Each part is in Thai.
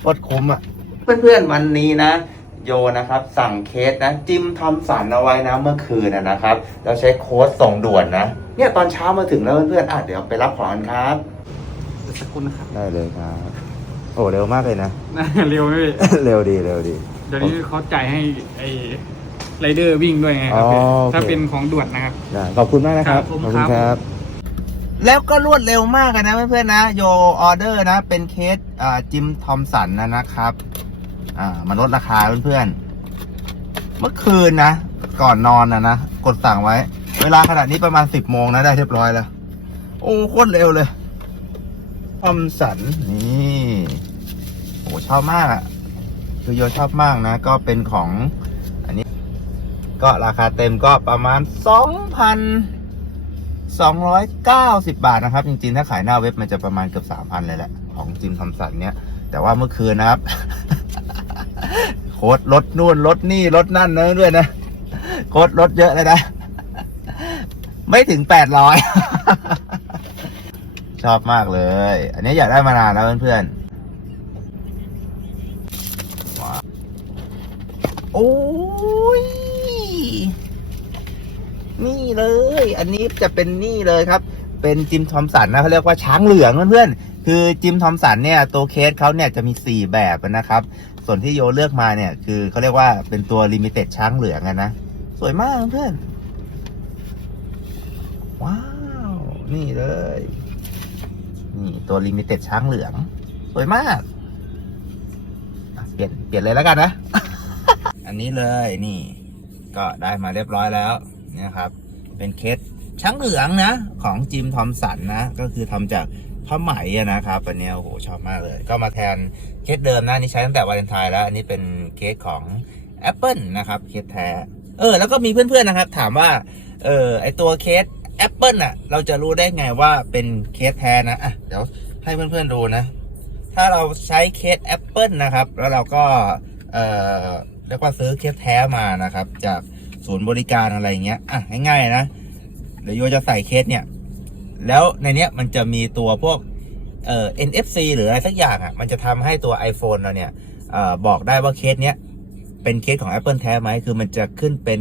โคตรคุ้มอะ เพื่อนๆวันนี้นะ โยนะครับ สั่งเคสนะ จิมทำสันเอาไว้นะเมื่อคืนนะนะครับเราใช้โค้ดส่งด่วนนะ เนี่ยตอนเช้ามาถึงแล้วเพื่อนๆอะเดี๋ยวไปรับของกันครับสักคนนะครับ ได้เลยครับ โอ้เร็วมากเลยนะ เร็วไหมพี่เร็วดีเร็วดี เดี๋ยวนี้เขาจ่ายให้ไอ้ไรเดอร์วิ่งด้วยไงครับพี่อ๋อโอเค ถ้าเป็นของด่วนนะครับ ได้ขอบคุณมากนะครับ ครับผมครับ แล้วก็รวดเร็วมากนะเพื่อนๆนะโยออเดอร์นะ เป็นเคสอ่าจิมทอมสันนะนะครับอ่ามันลดราคาเพื่อนๆเมื่อคืนนะก่อนนอนนะนะกดสั่งไว้ เวลาขนาดนี้ประมาณสิบโมงนะได้เรียบร้อยแล้ว โอ้โคตรเร็วเลยทอมสันนี่โอ้ชอบมากอะ่ะคือโยชอบมากนะ ก็เป็นของ อันนี้ ก็ราคาเต็มก็ประมาณสองพัน 290 บาทนะครับ จริงๆ ถ้าขายหน้าเว็บมันจะประมาณเกือบ3,000 เลยแหละ ของจิมทำสันเนี่ย แต่ว่าเมื่อคืนนะครับ โค้ดลดนู่นลดนี่ลดนั่นเนะด้วยนะ โค้ดลดเยอะเลยนะ ไม่ถึง 800 ชอบมากเลย อันนี้อยากได้มานานแล้วเพื่อนๆโอ้ย นี่เลย อันนี้จะเป็นนี่เลยครับ เป็นจิมทอมสันนะเขาเรียกว่าช้างเหลืองเพื่อนๆคือจิมทอมสันเนี่ยตัวเคสเขาเนี่ยจะมี 4 แบบนะครับ ส่วนที่โยเลือกมาเนี่ย คือเขาเรียกว่าเป็นตัวลิมิเต็ดช้างเหลืองนะ สวยมากเพื่อนว้าว นี่เลย นี่ตัวลิมิเต็ดช้างเหลือง สวยมาก เปลี่ยนเปลี่ยนเลยแล้วกันนะ อันนี้เลยนี่ ก็ได้มาเรียบร้อยแล้ว นี่ยครับ เป็นเคสช้างเหลืองนะ ของจิมทอมสันนะ ก็คือทำจากผ้าไหมนะครับอันนี้โอ้โหชอบมากเลย ก็มาแทนเคสเดิมนะนี่ใช้ตั้งแต่วาเลนไทน์แล้ว อันนี้เป็นเคสของ Apple นะครับเคสแท้ เออ แล้วก็มีเพื่อนๆนะครับ ถามว่า เออไอตัวเคส Apple อะ เราจะรู้ได้ไงว่าเป็นเคสแท้นะอะเดี๋ยวให้เพื่อนๆดูนะ ถ้าเราใช้เคส Apple นะครับ แล้วเราก็ เอ่อเรียกว่าซื้อเคสแท้มานะครับ จาก ศูนย์บริการอะไรเงี้ยอะง่ายๆนะเดี๋ยวโยจะใส่เคสเนี่ย แล้วในเนี้ยมันจะมีตัวพวกเอ่อ NFC หรืออะไรสักอย่างอะมันจะทำให้ตัว iPhone เราเนี่ยเอ่อบอกได้ว่าเคสเนี้ยเป็นเคสของ Apple แท้ไหมคือมันจะขึ้นเป็น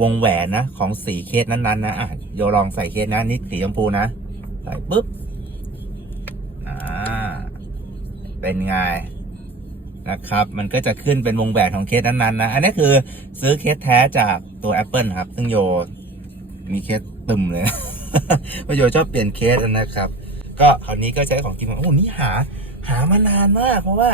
วงแหวนนะของสีเคสนั้นๆนะอะโยลองใส่เคสนะนี่สีชมพูนะใส่ปุ๊บอ่าเป็นไง นะครับ มันก็จะขึ้นเป็นวงแหวนของเคสนั้นๆนะ อันนี้คือซื้อเคสแท้จากตัว Apple ครับ ซึ่งโยมีเคสตึมเลยเพราะโยชอบเปลี่ยนเคสนะครับ ก็คราวนี้ก็ใช้ของจริงโอ้โหนี่หา หามานานมาก เพราะว่า